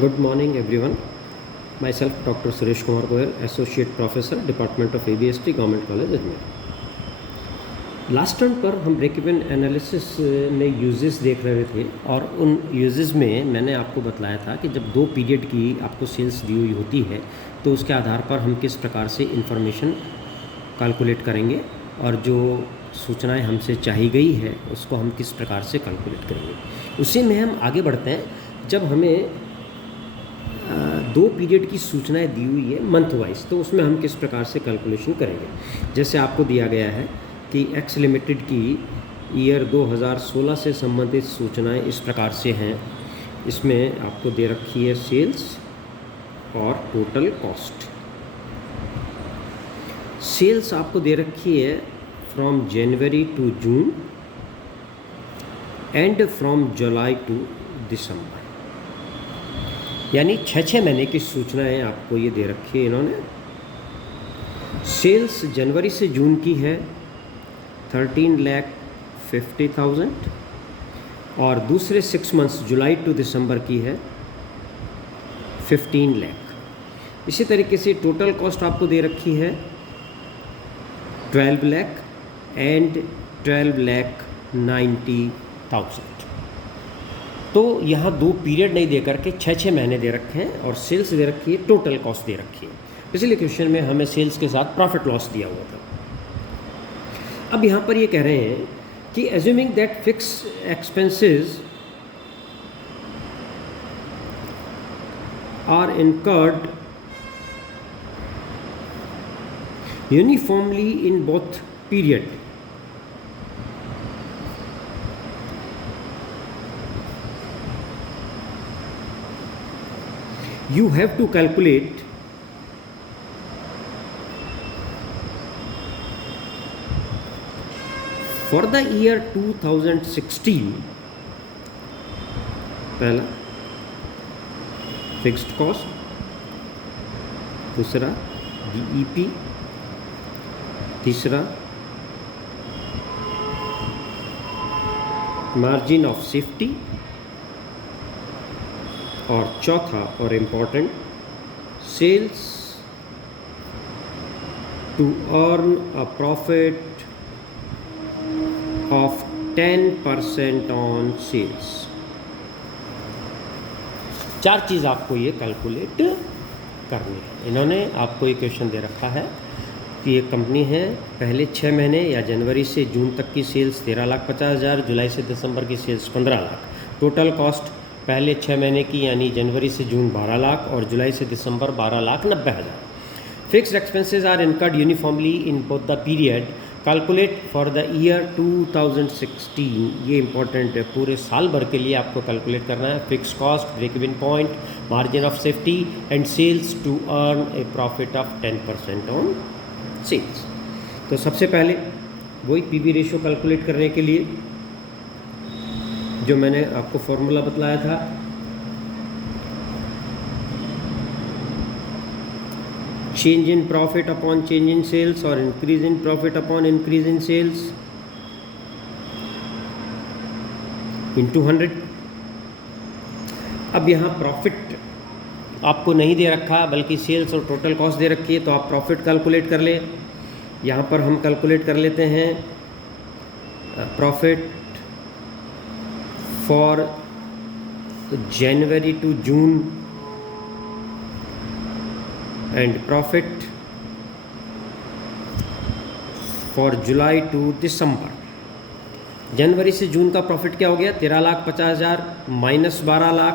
Good morning, everyone. Myself, Dr. Suresh Kumar Goyal, Associate Professor, Department of ABST, Government College, Ajmer. Last term पर हम break even analysis में uses देख रहे थे और उन यूजेस में मैंने आपको बतलाया था कि जब दो पीरियड की आपको सेल्स दी हुई होती है तो उसके आधार पर हम किस प्रकार से इंफॉर्मेशन कैलकुलेट करेंगे और जो सूचनाएं हमसे चाही गई है उसको हम किस प्रकार से कैलकुलेट करेंगे। उसी में हम आगे बढ़ते हैं। जब हमें दो पीरियड की सूचनाएं दी हुई है मंथ वाइज, तो उसमें हम किस प्रकार से कैलकुलेशन करेंगे। जैसे आपको दिया गया है कि एक्स लिमिटेड की ईयर 2016 से संबंधित सूचनाएं इस प्रकार से हैं। इसमें आपको दे रखी है सेल्स और टोटल कॉस्ट। सेल्स आपको दे रखी है from January to June and from July to December, यानी 6 महीने की सूचनाएं आपको ये दे रखी है इन्होंने। सेल्स जनवरी से जून की है 13,50,000 और दूसरे 6 मंथ्स जुलाई टू दिसंबर की है 15 लाख। इसी तरीके से टोटल कॉस्ट आपको दे रखी है 12 लाख एंड 12,90,000। तो यहाँ दो पीरियड नहीं दे करके 6 महीने दे रखे हैं और सेल्स दे रखी है, टोटल कॉस्ट दे रखी है। इसलिए क्वेश्चन में हमें सेल्स के साथ प्रॉफिट लॉस दिया हुआ था। अब यहाँ पर ये कह रहे हैं कि assuming that fix expenses are incurred uniformly in both period, you have to calculate for the year 2016 पहला फिक्स्ड कॉस्ट, दूसरा बीईपी, तीसरा मार्जिन ऑफ सेफ्टी और चौथा और important sales to earn a profit of 10% on sales. 4 चीज़ आपको ये calculate करनी है। इन्होंने आपको ये क्वेश्चन दे रखा है कि ये कंपनी है, पहले 6 महीने या जनवरी से जून तक की सेल्स 13,50,000, जुलाई से दिसंबर की सेल्स 15 लाख, टोटल कॉस्ट पहले 6 महीने की यानी जनवरी से जून 12 लाख और जुलाई से दिसंबर 12,90,000। Fixed expenses are incurred uniformly in both the period, calculate for the year 2016। ये इंपॉर्टेंट है, पूरे साल भर के लिए आपको कैलकुलेट करना है। Fix cost, break even point, margin of safety and sales to earn a profit of 10% on sales. तो सबसे पहले वही पीवी रेशियो कैलकुलेट करने के लिए जो मैंने आपको फॉर्मूला बतलाया था, change in profit upon change in sales और increase in profit upon increase in sales into 100। अब यहाँ प्रॉफिट आपको नहीं दे रखा बल्कि सेल्स और टोटल कॉस्ट दे रखी है, तो आप प्रॉफिट कैलकुलेट कर ले। यहाँ पर हम कैलकुलेट कर लेते हैं profit for January to June and profit for July to December। जनवरी से जून का प्रॉफिट क्या हो गया? 13,50,000 माइनस 12 लाख,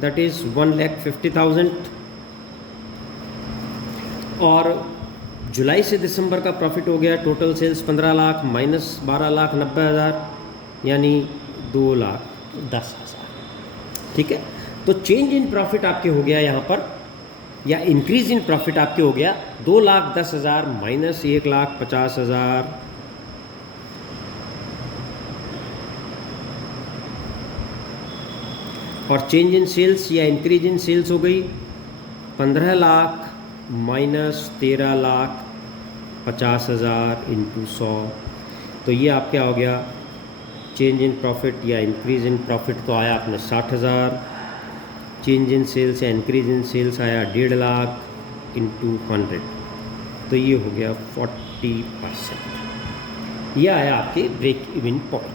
दैट इज 1,50,000। और जुलाई से दिसंबर का प्रॉफिट हो गया टोटल सेल्स 15 लाख माइनस 12,90,000 यानी 2,10,000। ठीक है, तो चेंज इन प्रॉफिट आपके हो गया यहाँ पर, या इंक्रीज इन प्रॉफिट आपके हो गया 2,10,000 माइनस 1,50,000 और चेंज इन सेल्स या इंक्रीज इन सेल्स हो गई 15 लाख माइनस 13,50,000 इंटू 100। तो ये आप क्या हो गया, चेंज इन प्रॉफिट या इंक्रीज इन प्रॉफिट तो आया अपने 60,000 चेंज इन सेल्स या इंक्रीज इन सेल्स आया 1.5 लाख इंटू 100, तो ये हो गया 40%। ये आया आपके ब्रेक इवन पॉइंट।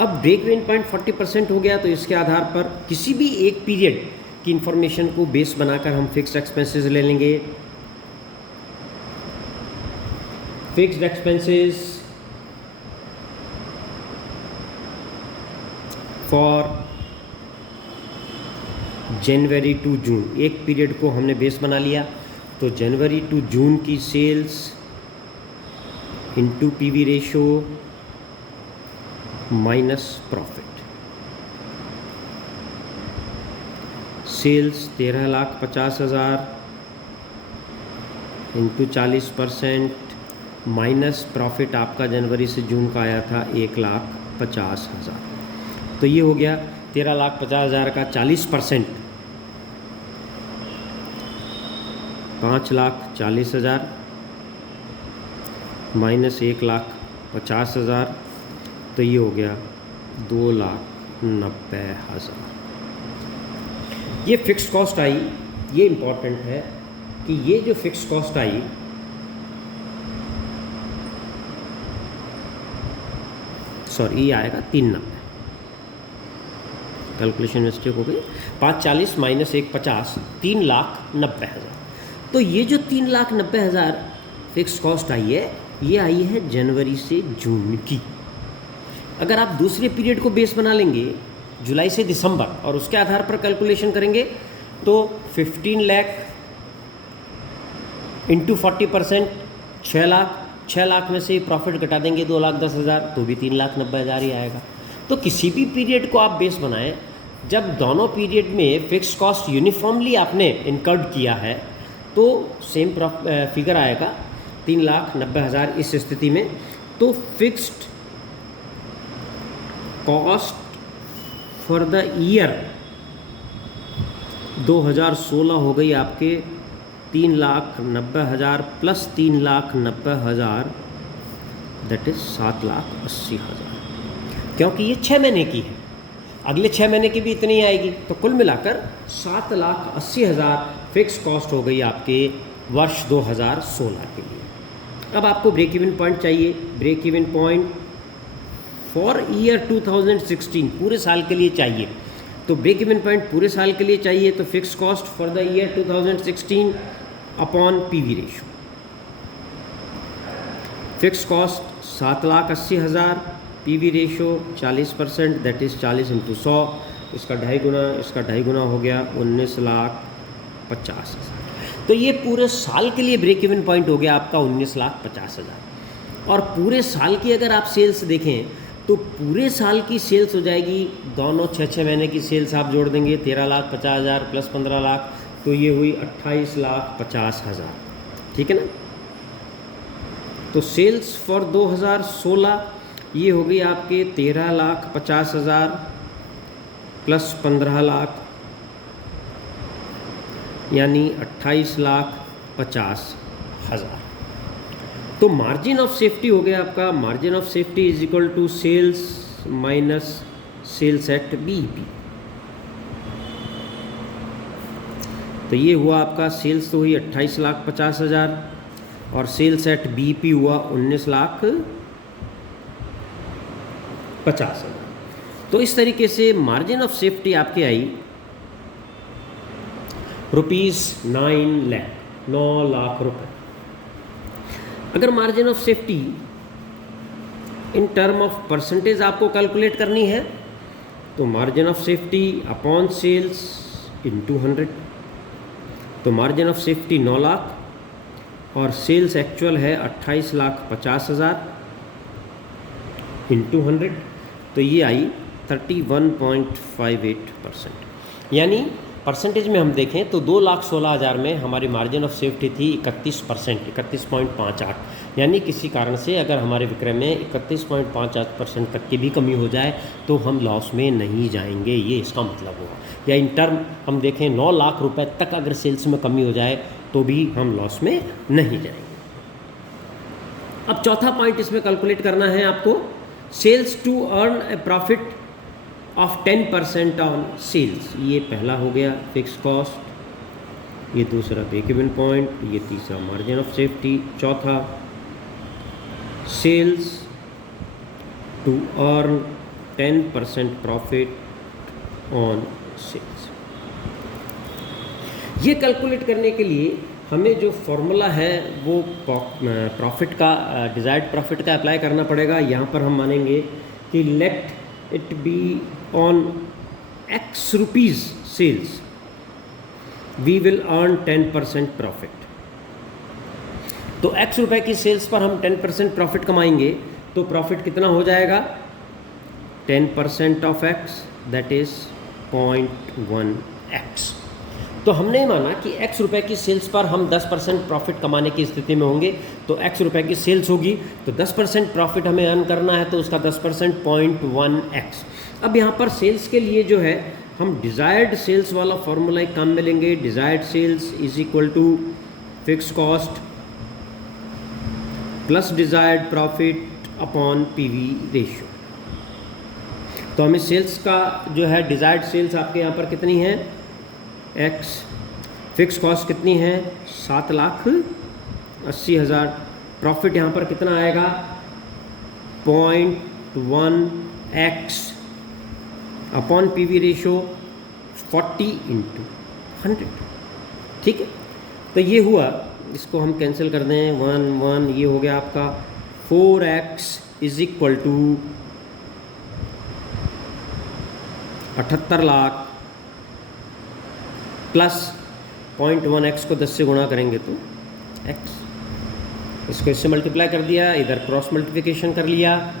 अब ब्रेक इवन पॉइंट 40% हो गया, तो इसके आधार पर किसी भी एक पीरियड की इंफॉर्मेशन को बेस बनाकर हम फिक्स्ड एक्सपेंसेस ले लेंगे। Fixed expenses for January to June, एक पीरियड को हमने बेस बना लिया, तो जनवरी टू जून की sales into PV ratio minus profit. Sales 13,50,000 into 40% minus profit आपका जनवरी से जून का आया था 1,50,000, तो ये हो गया 13,50,000 का 40%, 5,40,000 माइनस 1,50,000, तो ये हो गया 2,90,000। ये फिक्स्ड कॉस्ट आई। ये इम्पॉर्टेंट है कि ये जो फिक्स्ड कॉस्ट आई, सॉरी ये आएगा 390, कैलकुलेशन मिस्टेक हो गई, 540 माइनस 150, 3,90,000। तो ये जो 3,90,000 फिक्स कॉस्ट आई है, ये आई है जनवरी से जून की। अगर आप दूसरे पीरियड को बेस बना लेंगे जुलाई से दिसंबर और उसके आधार पर कैलकुलेशन करेंगे, तो 15 लाख इंटू 40% 6 लाख, 6 लाख में से प्रॉफिट घटा देंगे 2,10,000, तो भी 3,90,000 ही आएगा। तो किसी भी पीरियड को आप बेस बनाएं, जब दोनों पीरियड में फिक्स कॉस्ट यूनिफॉर्मली आपने इनकर्ड किया है, तो सेम फिगर आएगा 3,90,000 इस स्थिति में। तो fixed cost for the year 2016 हो गई आपके 3,90,000 प्लस 3,90,000, दैट इज 7,80,000, क्योंकि ये 6 महीने की है, अगले 6 महीने की भी इतनी ही आएगी, तो कुल मिलाकर 7,80,000 फिक्स कॉस्ट हो गई आपके वर्ष 2016 के लिए। अब आपको ब्रेक इवन पॉइंट चाहिए। Break even point for year 2016 पूरे साल के लिए चाहिए। तो ब्रेक इवन पॉइंट पूरे साल के लिए चाहिए, तो fix cost for the year 2016 upon PV ratio. Fix cost 7,80,000, PV ratio 40%, that is 40 into 100, इसका 2.5 गुना, इसका 2.5 गुना हो गया 19,50,000। तो ये पूरे साल के लिए ब्रेक इवन पॉइंट हो गया आपका 19,50,000। और पूरे साल की अगर आप सेल्स देखें, तो पूरे साल की सेल्स हो जाएगी, दोनों 6-6 महीने की सेल्स आप जोड़ देंगे, 13,50,000 प्लस 15 लाख, तो ये हुई 28,50,000, ठीक है ना। तो सेल्स फॉर 2016 ये हो गई आपके 13,50,000 प्लस 15 लाख, यानी 28,50,000। तो मार्जिन ऑफ सेफ्टी हो गया आपका, margin of safety is equal to sales minus sales at BEP. तो ये हुआ आपका, सेल्स तो हुई 28,50,000 और सेल्स एट बीईपी हुआ 19,50,000। तो इस तरीके से मार्जिन ऑफ सेफ्टी आपके आई ₹9 लाख रुपए। अगर margin of safety in term of percentage आपको कैलकुलेट करनी है, तो margin of safety upon sales into 100। तो मार्जिन ऑफ सेफ्टी 9 लाख और सेल्स एक्चुअल है 28,50,000 इंटू 100, तो ये आई 31.58%। यानी परसेंटेज में हम देखें तो 2,16,000 में हमारी मार्जिन ऑफ सेफ्टी थी 31%, 31.58। यानी किसी कारण से अगर हमारे विक्रय में 31.58% तक की भी कमी हो जाए तो हम लॉस में नहीं जाएंगे, ये इसका मतलब होगा। या इन टर्म हम देखें 9 लाख रुपए तक अगर सेल्स में कमी हो जाए तो भी हम लॉस में नहीं जाएंगे। अब चौथा पॉइंट इसमें कैलकुलेट करना है आपको, sales to earn a profit of 10% on sales. ये पहला हो गया फिक्स कॉस्ट, ये दूसरा ब्रेक इवन पॉइंट, ये तीसरा मार्जिन ऑफ सेफ्टी, चौथा sales to earn 10% profit on sales. ये कैलकुलेट करने के लिए हमें जो फॉर्मूला है वो प्रॉफिट का, डिज़ायर्ड प्रॉफिट का अप्लाई करना पड़ेगा। यहाँ पर हम मानेंगे कि let it be on x rupees sales we will earn 10% profit. तो x रुपए की सेल्स पर हम 10% प्रॉफिट कमाएंगे तो प्रॉफिट कितना हो जाएगा, 10% of x that is 0.1x। तो हमने माना कि x रुपए की सेल्स पर हम 10% प्रॉफिट कमाने की स्थिति में होंगे। तो x रुपए की सेल्स होगी तो 10% प्रॉफिट हमें अर्न करना है, तो उसका 10% 0.1x। अब यहाँ पर सेल्स के लिए जो है हम डिज़ायर्ड सेल्स वाला फॉर्मूला एक काम में लेंगे। Desired sales is equal to fix cost plus desired profit upon PV ratio. तो हमें सेल्स का जो है डिज़ायर्ड सेल्स आपके यहाँ पर कितनी है x, फिक्स कॉस्ट कितनी है 7,80,000, प्रॉफिट यहाँ पर कितना आएगा 0.1x अपॉन पीवी रेशियो 40/100। ठीक है, तो ये हुआ, इसको हम कैंसिल कर दें 1 ये हो गया आपका 4x is equal to 78 lakh plus 0.1x को 10 से गुणा करेंगे तो x, इसको इससे मल्टीप्लाई कर दिया, इधर क्रॉस मल्टीप्लिकेशन कर लिया।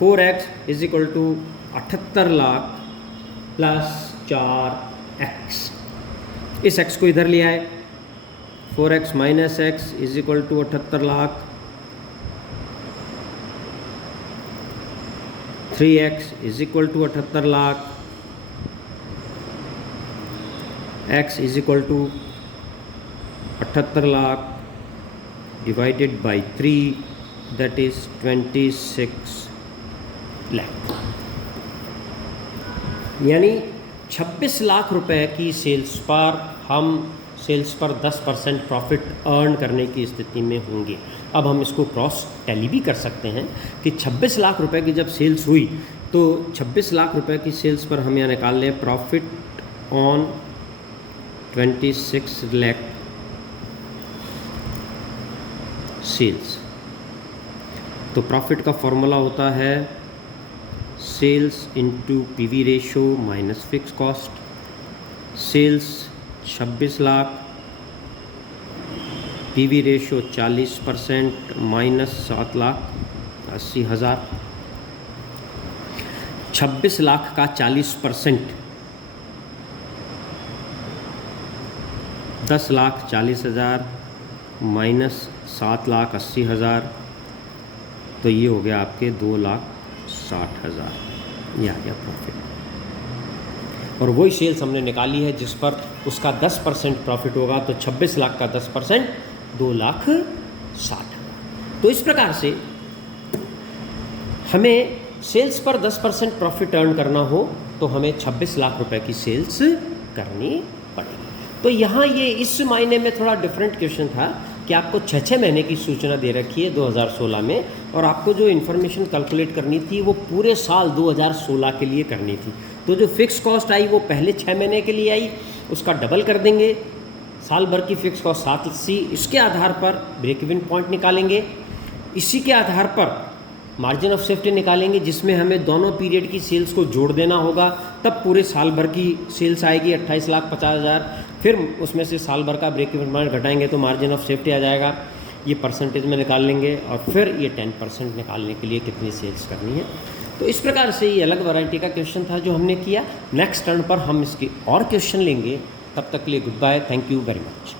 4x is equal to 78 lakh plus 4x, इस x को इधर लिया है। 4x minus x is equal to 78 lakh, 3x is equal to 78 lakh, x is equal to 78 lakh divided by 3 that is 26 lakh. यानी 26 लाख रुपए की सेल्स पर हम सेल्स पर 10% प्रॉफिट अर्न करने की स्थिति में होंगे। अब हम इसको क्रॉस टैली भी कर सकते हैं कि 26 लाख रुपए की जब सेल्स हुई तो 26 लाख रुपए की सेल्स पर हम यहाँ निकाल लें प्रॉफिट ऑन 26 लाख सेल्स। तो प्रॉफिट का फॉर्मूला होता है sales into PV ratio minus fix cost. Sales 26 lakh, PV ratio 40% minus 7,80,000। 26 lakh का 40% 10,40,000 माइनस 7,80,000, तो ये हो गया आपके 2,60,000, ये आ गया प्रॉफिट। और वही सेल्स हमने निकाली है जिस पर उसका 10% प्रॉफिट होगा, तो 26 लाख का 10% 2,60,000। तो इस प्रकार से हमें सेल्स पर 10% प्रॉफिट अर्न करना हो तो हमें 26 लाख रुपए की सेल्स करनी पड़ेगी। तो यहाँ ये इस मायने में थोड़ा डिफरेंट क्वेश्चन था कि आपको 6 महीने की सूचना दे रखी है 2016 में, और आपको जो इन्फॉर्मेशन कैलकुलेट करनी थी वो पूरे साल 2016 के लिए करनी थी। तो जो फिक्स कॉस्ट आई वो पहले 6 महीने के लिए आई, उसका डबल कर देंगे, साल भर की फिक्स कॉस्ट 780, इसके आधार पर ब्रेक इवन पॉइंट निकालेंगे, इसी के आधार पर मार्जिन ऑफ सेफ्टी निकालेंगे जिसमें हमें दोनों पीरियड की सेल्स को जोड़ देना होगा, तब पूरे साल भर की सेल्स आएगी 28,50,000। फिर उसमें से साल भर का ब्रेक इवन पॉइंट घटाएंगे तो मार्जिन ऑफ सेफ्टी आ जाएगा, ये परसेंटेज में निकाल लेंगे, और फिर ये 10% निकालने के लिए कितनी सेल्स करनी है। तो इस प्रकार से ये अलग वैरायटी का क्वेश्चन था जो हमने किया। नेक्स्ट टर्न पर हम इसके और क्वेश्चन लेंगे, तब तक के लिए good bye, thank you very much.